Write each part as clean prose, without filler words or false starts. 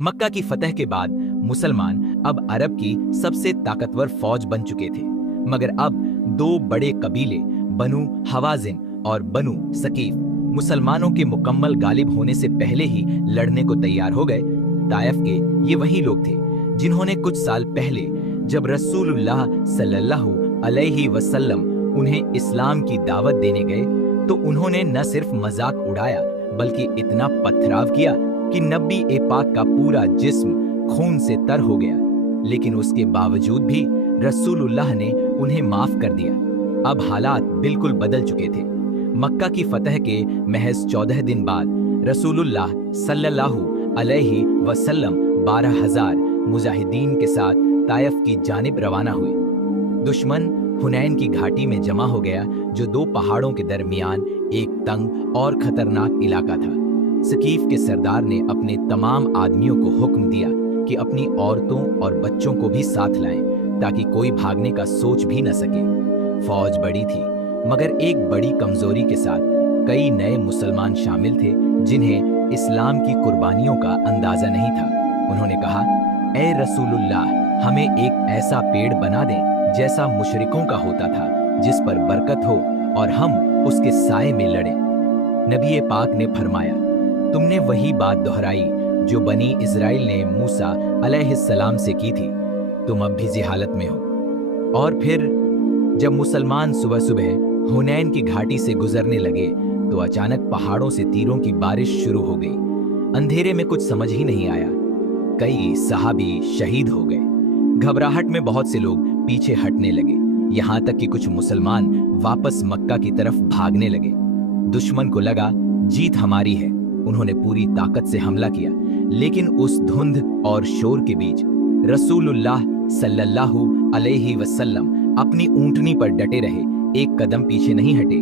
मक्का की फतह के बाद मुसलमान अब अरब की सबसे ताकतवर फौज बन चुके थे, मगर अब दो बड़े कबीले बनु हवाजिन और बनु सकीफ मुसलमानों के मुकम्मल गालिब होने से पहले ही लड़ने को तैयार हो गए। ताइफ के ये वही लोग थे जिन्होंने कुछ साल पहले जब रसूलुल्लाह सल्लल्लाहु अलैहि वसल्लम उन्हें इस्लाम की दावत देने गए तो उन्होंने न सिर्फ मजाक उड़ाया बल्कि इतना पथराव किया कि नबी ए पाक का पूरा जिस्म खून से तर हो गया। लेकिन उसके बावजूद भी रसूलुल्लाह ने उन्हें माफ कर दिया। अब हालात बिल्कुल बदल चुके थे। मक्का की फतह के महज 14 दिन बाद रसूलुल्लाह सल्लल्लाहु अलैहि वसल्लम 12,000 मुजाहिदीन के साथ ताइफ की जानिब रवाना हुए। दुश्मन हुनैन की घाटी में जमा हो गया, जो दो पहाड़ों के दरमियान एक तंग और खतरनाक इलाका था। सकीफ के सरदार ने अपने तमाम आदमियों को हुक्म दिया कि अपनी औरतों और बच्चों को भी साथ लाएं ताकि कोई भागने का सोच भी न सके। फौज बड़ी थी मगर एक बड़ी कमजोरी के साथ कई नए मुसलमान शामिल थे जिन्हें इस्लाम की कुर्बानियों का अंदाजा नहीं था। उन्होंने कहा, ए रसूलुल्लाह, हमें एक ऐसा पेड़ बना दें जैसा मुशरिकों का होता था, जिस पर बरकत हो और हम उसके साए में लड़ें। नबी पाक ने फरमाया, तुमने वही बात दोहराई जो बनी इजराइल ने मूसा अलैहिस्सलाम से की थी। तुम अब भी जिहालत में हो। और फिर जब मुसलमान सुबह सुबह हुनैन की घाटी से गुजरने लगे तो अचानक पहाड़ों से तीरों की बारिश शुरू हो गई। अंधेरे में कुछ समझ ही नहीं आया। कई सहाबी शहीद हो गए। घबराहट में बहुत से लोग पीछे हटने लगे, यहाँ तक कि कुछ मुसलमान वापस मक्का की तरफ भागने लगे। दुश्मन को लगा जीत हमारी है। उन्होंने पूरी ताकत से हमला किया, लेकिन उस धुंध और शोर के बीच रसूलुल्लाह सल्लल्लाहु अलैहि वसल्लम अपनी ऊंटनी पर डटे रहे, एक कदम पीछे नहीं हटे।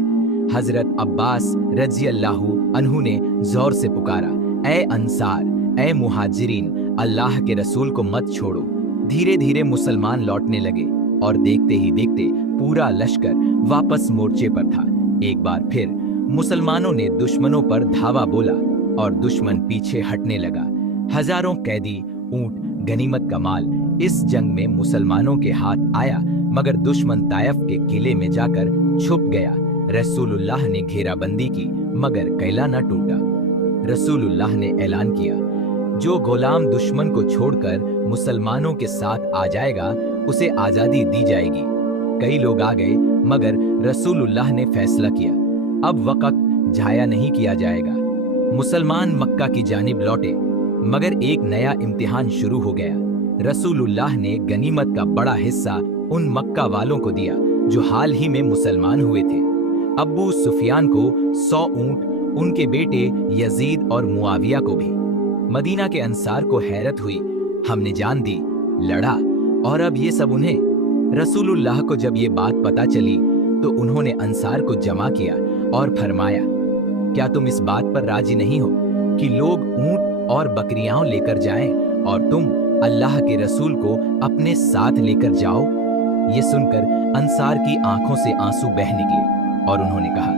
हजरत अब्बास रज़ियल्लाहु अन्हु ने जोर से पुकारा, ए अंसार, ए मुहाजिरीन, अल्लाह के रसूल को मत छोड़ो। धीरे धीरे मुसलमान लौटने लगे और देखते ही देखते पूरा लश्कर वापस मोर्चे पर था। एक बार फिर मुसलमानों ने दुश्मनों पर धावा बोला और दुश्मन पीछे हटने लगा। हजारों कैदी, ऊंट, गनीमत का माल इस जंग में मुसलमानों के हाथ आया, मगर दुश्मन ताइफ के किले में जाकर छुप गया। रसूलुल्लाह ने घेराबंदी की मगर कैला न टूटा। रसूलुल्लाह ने ऐलान किया, जो गुलाम दुश्मन को छोड़कर मुसलमानों के साथ आ जाएगा उसे आजादी दी जाएगी। कई लोग आ गए मगर रसूलुल्लाह ने फैसला किया, अब वक्त जाया नहीं किया जाएगा। मुसलमान मक्का की जानिब लौटे, मगर एक नया इम्तिहान शुरू हो गया। रसूलुल्लाह ने गनीमत का बड़ा हिस्सा उन मक्का वालों को दिया जो हाल ही में मुसलमान हुए थे। अब्बू सुफियान को 100 ऊंट, उनके बेटे यजीद और मुआविया को भी। मदीना के अंसार को हैरत हुई, हमने जान दी, लड़ा, और अब ये सब उन्हें। रसूलुल्लाह को जब ये बात पता चली तो उन्होंने अंसार को जमा किया और फरमाया, क्या तुम इस बात पर राजी नहीं हो कि लोग ऊंट और बकरियां लेकर जाएं और तुम अल्लाह के रसूल को अपने साथ लेकर जाओ? ये सुनकर अंसार की आंखों से आंसू बह निकले और उन्होंने कहा,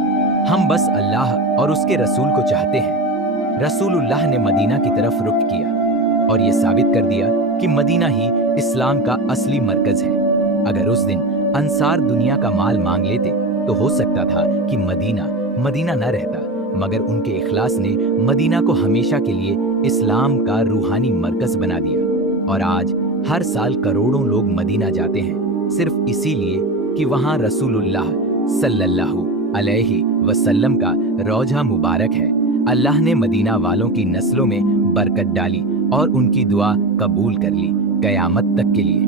हम बस अल्लाह और उसके रसूल को चाहते हैं। रसूलुल्लाह ने मदीना की तरफ रुख किया और ये साबित कर दिया कि मदीना ही इस्लाम का असली मरकज है। अगर उस दिन अंसार दुनिया का माल मांग लेते तो हो सकता था कि मदीना न रहता, मगर उनके इखलास ने मदीना को हमेशा के लिए इस्लाम का रूहानी मरकज बना दिया। और आज हर साल करोड़ों लोग मदीना जाते हैं सिर्फ इसीलिए कि वहां रसूलुल्लाह सल्लल्लाहु अलैहि वसल्लम का रौजा मुबारक है। अल्लाह ने मदीना वालों की नस्लों में बरकत डाली और उनकी दुआ कबूल कर ली, कयामत तक के लिए।